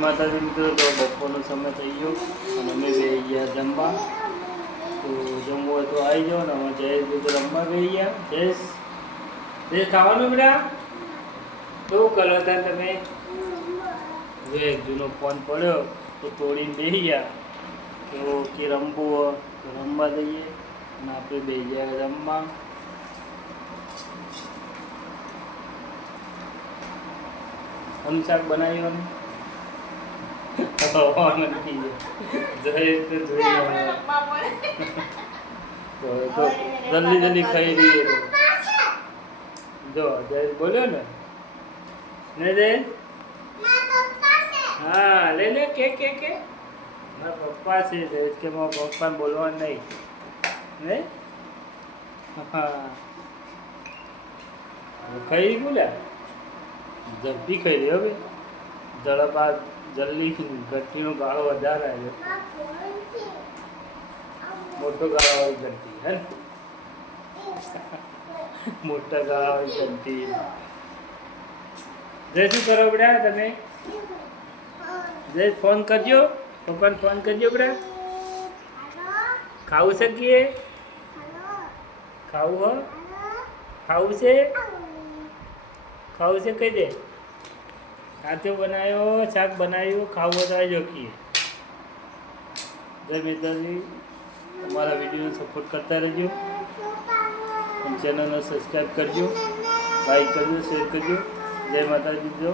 માતાજી મિત્રો, તો બપોરનો સમય થઈ ગયો અને અમે બેસી ગયા જમવા. તો જમવું હોય તો આવી જાઓ ને અમે જયેશ બધું રમવા બેસી ગયા. જયેશ ખાવાનું બેટા કેવું કરો હતા તમે? જો એક જૂનો ફોન પડ્યો તો તોડીને બેસી ગયા. તો કે રમવું હોય તો રમવા દઈએ અને આપણે બેસી ગયા રમવા. શાક બનાવ્યું તો જલ્દી જલ્દી ખાઈ લઈએ. જો જયેશ બોલ્યો ને જયેશ, હા લે લે કે મારા પપ્પા છે. જયેશ કે મારા પપ્પાને બોલવાનું નહીં ને. હા ખાઈ બોલ્યા ઝડપી ખાઈ રહી હવે ઝડપ. આ જલ્દી ઘટીનો ગાળો વધારે આવ્યો, મોટો ગાળો વાળી ઘટી હે ને. મોટા ગાળા વાળી ઘટી. જય શું કરો બેટા તમે? જય ફોન કરજો, પપ્પાને ફોન કરજો બેટા. ખાવું શકીએ? ખાવું હો? ખાવું છે? ખાવું છે કહી દે. કાચો બનાવ્યો, શાક બનાવ્યું, ખાવું તો આવી જોખીએ. જય માતાજી. અમારા વિડીયોને સપોર્ટ કરતા રહેજો. ચેનલને સબસ્ક્રાઈબ કરજો, લાઈક કરજો, શેર કરજો. જય માતાજી. જો